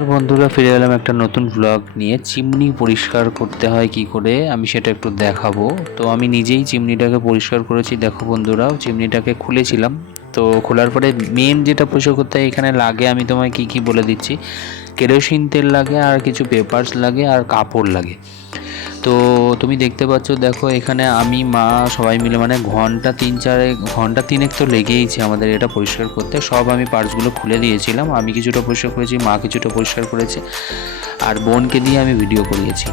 তো বন্ধুরা ফিরে এলাম একটা নতুন ব্লগ নিয়ে। চিমনি পরিষ্কার করতে হয় কি করে আমি সেটা একটু দেখাবো। তো আমি নিজেই চিমনিটাকে পরিষ্কার করেছি। দেখো বন্ধুরা, চিমনিটাকে খুলেছিলাম। তো খোলার পরে মেন যেটা পরিষ্কার করতে হয় এখানে লাগে, আমি তোমায় কি কি বলে দিচ্ছি। কেরোসিন তেল লাগে, আর কিছু পেপারস লাগে, আর কাপড় লাগে। তো তুমি দেখতে পাচ্ছ, দেখো এখানে আমি মা সবাই মিলে মানে ঘন্টা তিনেক তো লেগেইছে আমাদের এটা পরিষ্কার করতে। সব আমি পার্টসগুলো খুলে দিয়েছিলাম। আমি কিছুটা পরিষ্কার করেছি, মা কিছুটা পরিষ্কার করেছে, আর বোনকে দিয়ে আমি ভিডিও করিয়েছি।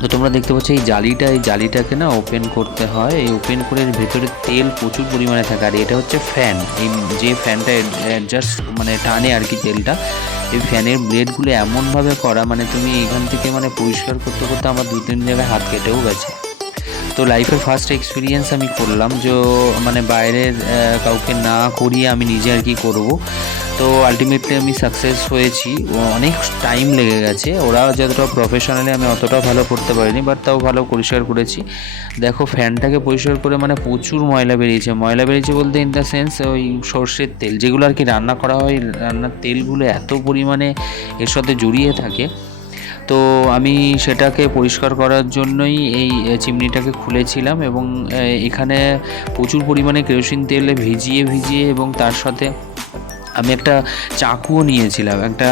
তো তোমরা দেখতে পাচ্ছ এই জালিটাকে না ওপেন করতে হয়। এই ওপেন করে এর ভেতরে তেল প্রচুর পরিমাণে থাকে। আর এটা হচ্ছে ফ্যান, এই যে ফ্যানটা জাস্ট মানে টানে আর কি তেলটা। এই ফ্যানের ব্লেডগুলো এমনভাবে করা, মানে তুমি এখান থেকে মানে পরিষ্কার করতে করতে আমার 2-3 জায়গায় হাত কেটেও গেছে। তো লাইফের ফার্স্ট এক্সপিরিয়েন্স আমি করলাম, যে মানে বাইরের কাউকে না করিয়ে আমি নিজে আর কি করব। তো আলটিমেটলি আমি সাকসেস হয়েছি। অনেক টাইম লেগে গেছে, ওরা যতটা প্রফেশনালি আমি অতটাও ভালো করতে পারিনি, বাট তাও ভালো পরিষ্কার করেছি। দেখো ফ্যানটাকে পরিষ্কার করে মানে প্রচুর ময়লা বেরিয়েছে বলতে ইন দ্য সেন্স ওই সর্ষের তেল যেগুলো আর কি রান্না করা হয়, রান্নার তেলগুলো এত পরিমাণে এর সাথে জড়িয়ে থাকে। তো আমি সেটাকে পরিষ্কার করার জন্যই এই চিমনিটাকে খুলেছিলাম, এবং এখানে প্রচুর পরিমাণে কেরোসিন তেলে ভিজিয়ে এবং তার সাথে আমি একটা চাকুও নিয়েছিলাম, একটা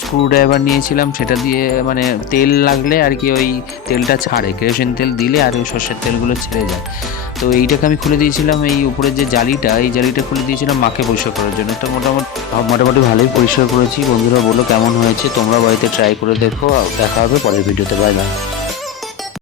স্ক্রুড্রাইভার নিয়েছিলাম। সেটা দিয়ে মানে তেল লাগলে আর কি ওই তেলটা ছাড়ে, কেরোসিন তেল দিলে আর ওই সর্ষের তেলগুলো ছেড়ে যায়। তো এইটাকে আমি খুলে দিয়েছিলাম, এই উপরের যে এই জালিটা খুলে দিয়েছিলাম মাকে পরিষ্কার করার জন্য। তো মোটামুটি ভালোই পরিষ্কার করেছি। বন্ধুরা বলো কেমন হয়েছে, তোমরা বাড়িতে ট্রাই করে দেখো। দেখা হবে পরের ভিডিওতে। Bye bye.